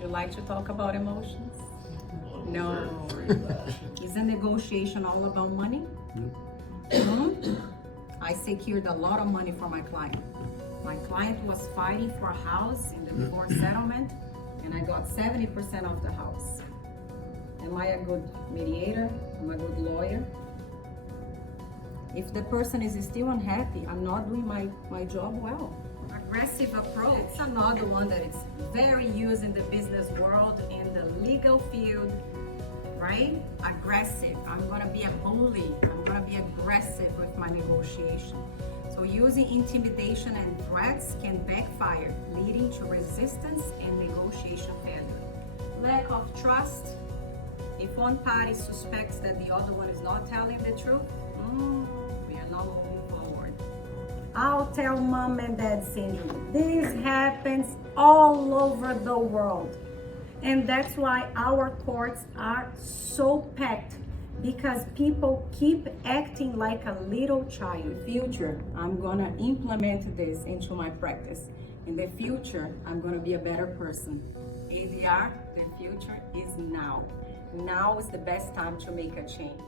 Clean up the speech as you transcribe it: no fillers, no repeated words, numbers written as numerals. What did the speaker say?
You like to talk about emotions? No. Is a negotiation all about money? I secured a lot of money for my client. My client was fighting for a house in the divorce settlement, and I got 70% of the house. Am I a good mediator? Am I a good lawyer? If the person is still unhappy, I'm not doing my job well. Aggressive approach. That's another one that is very used in the business world, in the legal field, right? Aggressive. I'm gonna be a bully. I'm gonna be aggressive with my negotiation. So using intimidation and threats can backfire, leading to resistance and negotiation failure. Lack of trust. If one party suspects that the other one is not telling the truth, we are not moving forward. I'll tell mom and dad syndrome. This happens all over the world. And that's why our courts are so packed, because people keep acting like a little child. In the future, I'm gonna implement this into my practice. In the future, I'm gonna be a better person. ADR, the future is now. Now is the best time to make a change.